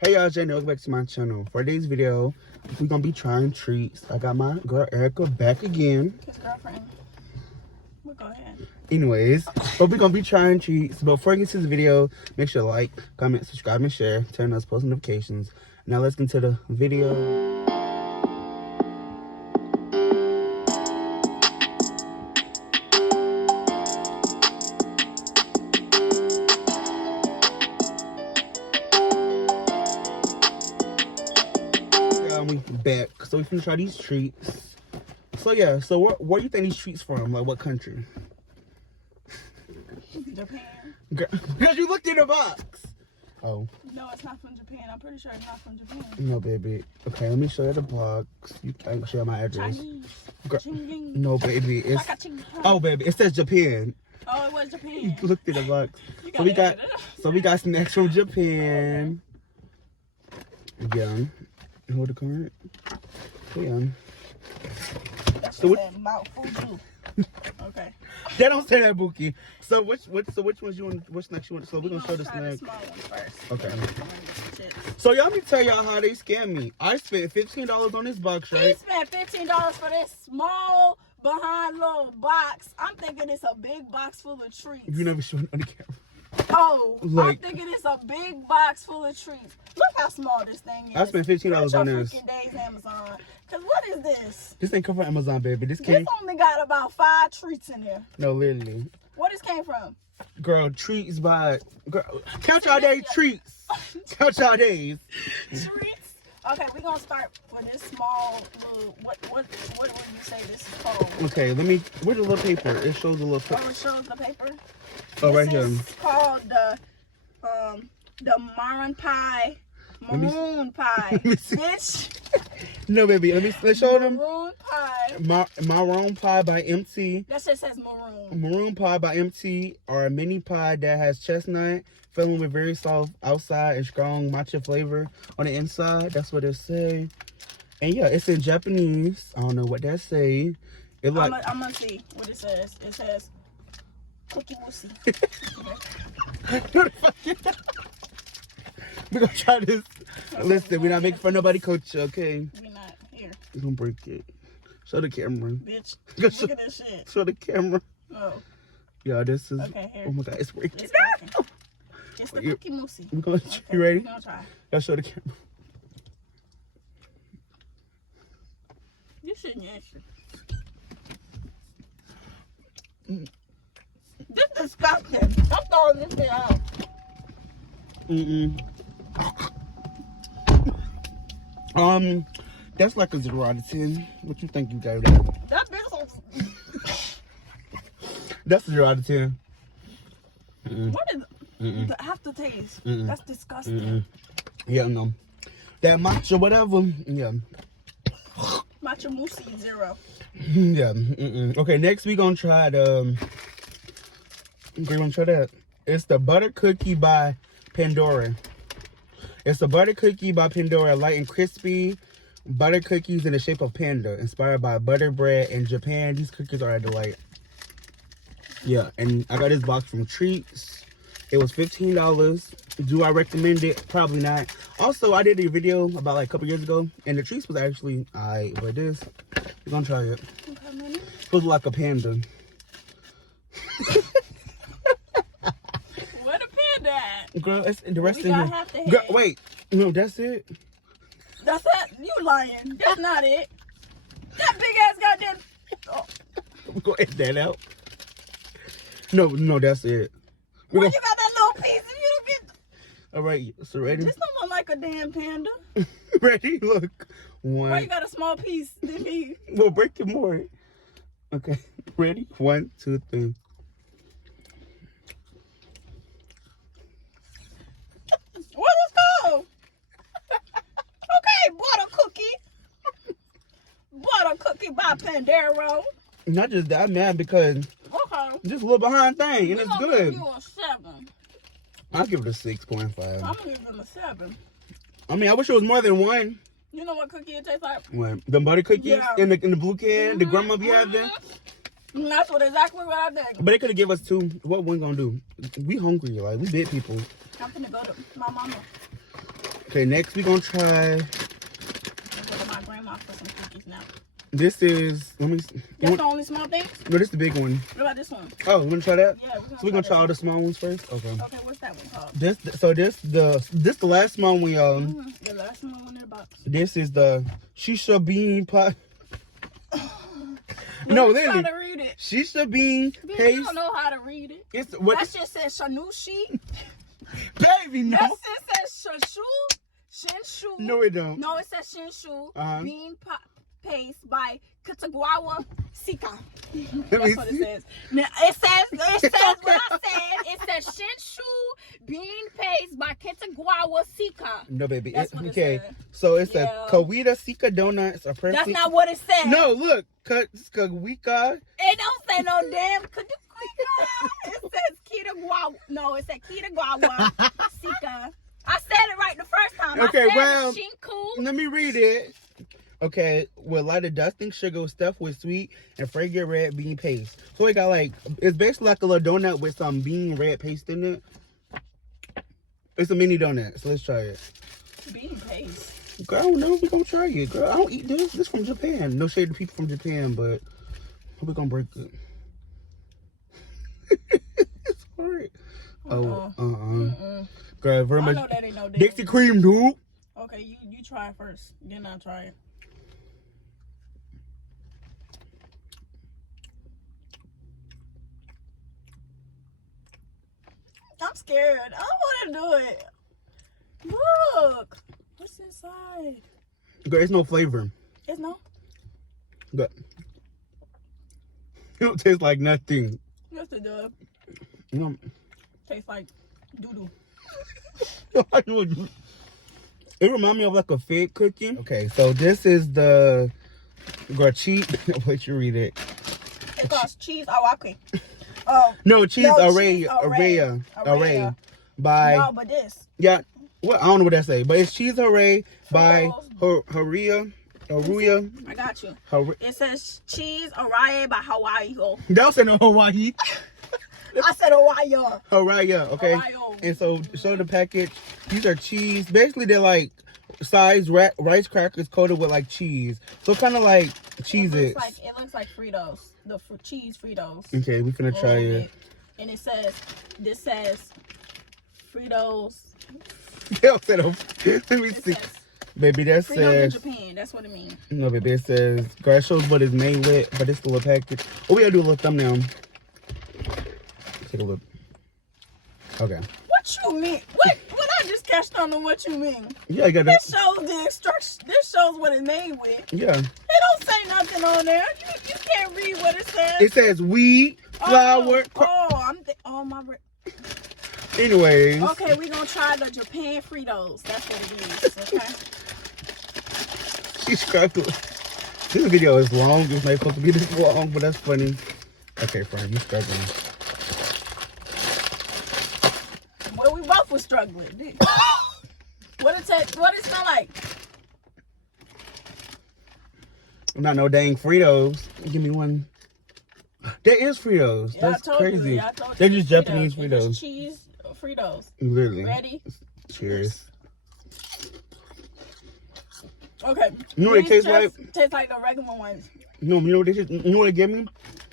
Hey y'all, Jay, welcome back to my channel. For today's video, we're gonna be trying treats. I got my girl Erica back again. His girlfriend. Well, go ahead. Anyways, but we're gonna be trying treats. But before we get to the video, make sure to like, comment, subscribe, and share. Turn on post notifications. Now let's get into the video. We back, so we can try these treats. So yeah, so where do you think these treats from? Like what country? Japan. Girl, because you looked in the box. Oh. No, it's not from Japan. I'm pretty sure it's not from Japan. No, baby. Okay, let me show you the box. You can't share my address. Girl, no, baby. It's oh, baby. It says Japan. Oh, it was Japan. You looked in the box. So we got snacks from Japan. Yeah. Hold the card. Yeah. So Mount Fuji. Okay. They don't say that, Buki. So which ones you want? Which snacks you want? So we're gonna show the snacks. Okay. So y'all me tell y'all how they scam me. I spent $15 on this box, right? He spent $15 for this small behind little box. I'm thinking it's a big box full of treats. You never showed it on the camera. Oh, I'm thinking it's a big box full of treats. Look how small this thing is. I spent $15 on this. Days Amazon. Cause what is this? This ain't come from Amazon, baby. This only got about 5 treats in there. No, literally. Where this came from? Girl, treats by girl. Count y'all days, treats. Count y'all days. Treats. Okay, we're gonna start with this small little. What would you say this is called? Okay, let me. Where's the little paper? It shows the little paper. Oh, it shows the paper. Oh, right here. It's called the Maroon Pie. Maroon Pie. Bitch. No, baby. Let's show them. Maroon Pie. Maroon Pie by MT. That shit says maroon. Maroon Pie by MT, or a mini pie that has chestnut, filling with very soft outside and strong matcha flavor on the inside. That's what it say. And yeah, it's in Japanese. I don't know what that say. It like I'm gonna see what it says. It says cookie wussy. We're gonna try this. Listen, we're not making fun of nobody culture, okay? We're not. Here. We're gonna break it. Show the camera. Bitch. Look at this shit. Show the camera. Oh. Yeah, this is. Okay, here. Oh my god, it's breaking. It's the cookie mousse. We're gonna. You ready? We're gonna try. Gotta show the camera. You shouldn't answer. This is disgusting. I'm throwing this shit out. That's like a 0 out of 10. What you think you gave that? That bitch. That's a 0 out of 10. What is the aftertaste? That's disgusting. Yeah, no. That matcha, whatever. Yeah. Matcha mousse 0. Yeah. Okay, next we gonna try the. We gonna try that. It's the butter cookie by Pandora. It's the butter cookie by Pandora, light and crispy butter cookies in the shape of panda, inspired by butter bread in Japan. These cookies are a delight. Yeah, and I got this box from Treats. It was $15. Do I recommend it? Probably not. Also, I did a video about like a couple years ago, and the Treats was actually alright, but this, we're gonna try it. Okay, it was like a panda. Where the panda at? Girl, it's the rest of it. Girl, wait, no, that's it. That's it? You lying. That's not it. That big ass goddamn. Oh. Go edit that out. No, that's it. Where you got that little piece if you don't get. All right, so ready? This don't look like a damn panda. Ready? Look. One. Why you got a small piece than me? We'll break it more. Okay, ready? 1, 2, 3. What is this called? Okay, butter cookie. Butter cookie by Pandora. Not just that, man, because just a little behind thing, and it's good. You a 7. I'll give it a 6.5. I'm gonna give them a 7. I mean, I wish it was more than 1. You know what cookie it tastes like? What? The butter cookies in the blue can, the grandma be having. That's exactly what I think. But they could have give us 2. What we gonna do? We hungry, like we big people. I'm gonna go to my mama. Okay, next we gonna try. I'm going to my grandma for some cookies now. This is. Let me. That's the only small things? No, this is the big one. What about this one? Oh, you wanna try that? Yeah, So we're gonna try all the small ones first. Okay. Okay, what's that one called? This the last small one, y'all. The last small one in the box. This is the shisha bean pie. No, No, try literally. to read it. Shisha bean Bitch, you paste. don't know how to read it. It's what? That shit says shanushi. Baby, no. That shit says shashu. Shinshu. No, it don't. No, it says Shinshu Uh-huh. bean paste by Kitagawa Sika. Let That's me what see. it says. Now, it says what I said. It says Shinshu bean paste by Kitagawa Sika. No, baby. That's what it Okay. said. So it's Yeah. a Kawita Sika donuts. A perfect. That's not what it said. No, look. Kawika. It don't say no damn Kitagawa. It says Kitagawa. No, it said Kitagawa Sika. I said it right the first time. Okay, I said well, Shinku. Let me read it. Okay, with a lot of dusting sugar stuffed with sweet and fragrant red bean paste. So it got like, it's basically like a little donut with some bean red paste in it. It's a mini donut, so let's try it. Bean paste. Girl, I don't know. We're gonna try it, girl. I don't eat this. This from Japan. No shade to people from Japan, but we're gonna break it. It's alright. Oh, girl, very I much. know that ain't no damn. Dixie cream, dude. Okay, you try it first. Then I'll try it. I'm scared. I don't want to do it. Look. What's inside? Girl, it's no flavor. It's no. But it don't taste like nothing. Yes, it does. You know, Tastes like doo-doo. I know it reminds me of like a fig cookie. Okay, so this is the girl cheese. Wait, you read it. It costs cheese awake. Oh. No, cheese No, array, cheese array by No, but this. yeah. Well, I don't know what that say, but it's cheese array by Haruya. I got you. Har- It says cheese array by Hawaii. Don't say no Hawaii. I said Hawaii. Haraya, okay. Hawaii. And so show the package. These are cheese. Basically, they're like size rice crackers coated with like cheese. So kind of like Cheez-Its. It looks like Fritos. The cheese Fritos. Okay, we're gonna try it. And it says, this says Fritos. Let me It see. says Baby, that Fritos in says Japan. That's what it means. no, baby. It says girl, it shows what it's made with, but it's still a package. Oh, we gotta do a little thumbnail. Take a look. Okay. What you mean? What I just catched on to what you mean. Yeah, I got This it. shows the instructions. This shows what it's made with. Yeah. It don't say nothing on there. You can't read what it says. It says wheat, flour. Oh my. Anyways. Okay, we're gonna try the Japan Fritos. That's what it is. Okay. She's struggling. This video is long. It's not supposed to be this long, but that's funny. Okay, friend, you struggling. Well, we both were struggling. What it smell like? Not no dang Fritos. Give me one. There is Fritos. Yeah, That's I told crazy. You. I told They're you just it's Japanese It's Fritos. just cheese Fritos. Literally. Ready? Cheers. Okay. You know what it These tastes just like? Taste like the regular ones. No, you know what this is? You know what it gave me?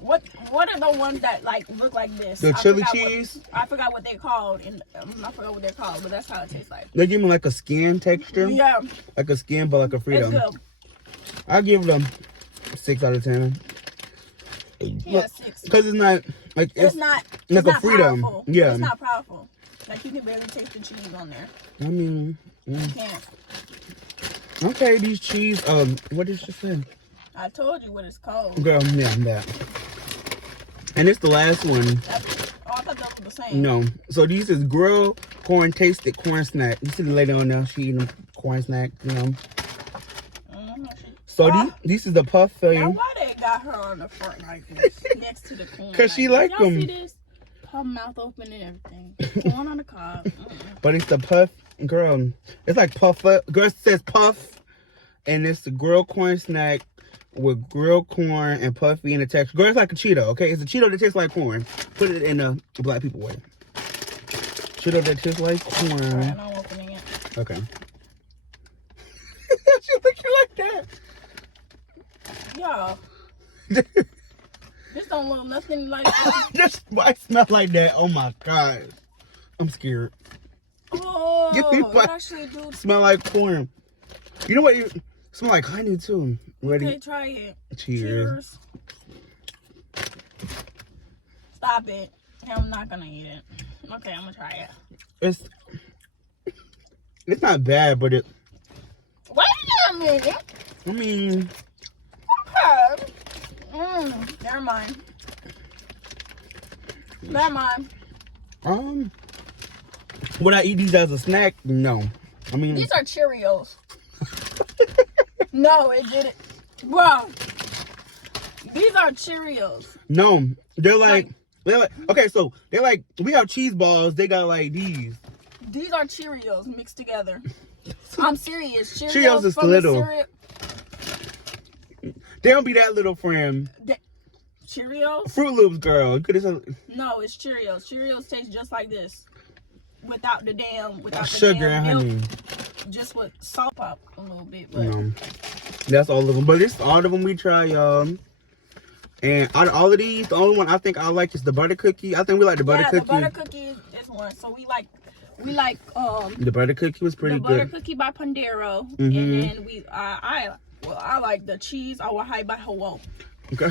What are the ones that like look like this? The I chili forgot cheese. I forgot what they're called, and I forgot what they're called, but that's how it tastes like. They give me like a skin texture. Yeah, Like a skin, but like a it's Frito. good. I give them 6 out of 10. Yeah, 6. Because it's not like It's not like it's a not Frito. powerful. Yeah. It's not powerful. Like you can barely taste the cheese on there. I mean, You can't. okay, these cheese. What did she say? I told you what it's called. Girl, yeah, that. And it's the last one. I thought that was the same. No. So these is grilled corn tasted corn snack. You see the lady on there, she eating corn snack, you know. So these is the puff Now thing. why they got her on the front like this, next to the corn? 'Cause she like like y'all them. see this? Her mouth open and everything. Corn on the cob. But it's the puff, girl. It's like puff. Girl, it says puff, and it's the grilled corn snack with grilled corn and puffy in the texture. Girl, it's like a Cheeto, okay? It's a Cheeto that tastes like corn. Put it in a black people way. Cheeto that tastes like corn. Alright, I'm opening it. Okay. that. Yo, this don't look nothing like that. This might smell like that. Oh my god. I'm scared. Oh, Give me it what? actually do. Smell like corn. You know what? You smell like honey too. Ready? Okay, try it. Cheers. Stop it. I'm not gonna eat it. Okay, I'm gonna try it. It's not bad, but it. Wait a minute. I mean, Okay. Never mind. Never mind. would I eat these as a snack? No. I mean, These are Cheerios. No, it didn't. Bro, these are Cheerios. no. They're like, okay, so they're like, we have cheese balls. They got like these. These are Cheerios mixed together. I'm serious. Cheerios is from little. The cereal. They don't be that little, friend. Cheerios? Fruit Loops, girl. You could have No, it's Cheerios. Cheerios taste just like this. Without the sugar damn and honey. milk. Just with salt pop a little bit. But No. That's all of them. But it's all of them we try, y'all. And out of all of these, the only one I think I like is the butter cookie. I think we like the butter cookie. the butter cookie is one. So we like the butter cookie was pretty the butter good. cookie by Pandero. Mhm. And then I like the cheese or high by Hawaii. Okay.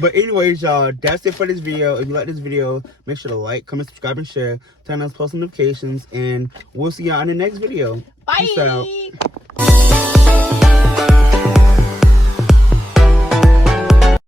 But anyways, y'all, that's it for this video. If you like this video, make sure to like, comment, subscribe, and share. Turn on post notifications, and we'll see y'all in the next video. Peace out. Bye.